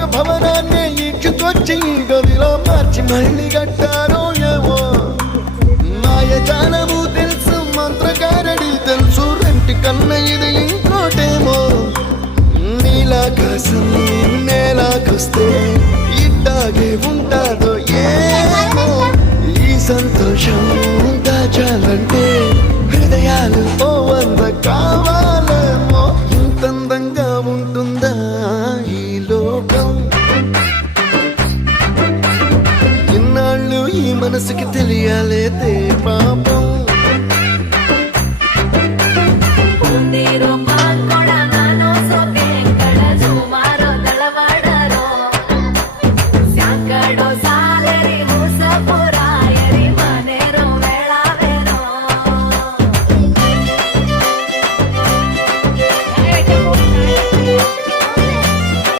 ఒక భవనాన్ని ఈడ్చుకొచ్చి గదిలో మార్చి మళ్ళీ కట్టారో ఏమో మాయజాలము తెలుసు మంత్రగారడి తెలుసు రెంటి కన్న ఇది ఇంకోటేమో నీలాకాశం నేలాకొస్తే ఇట్టాగే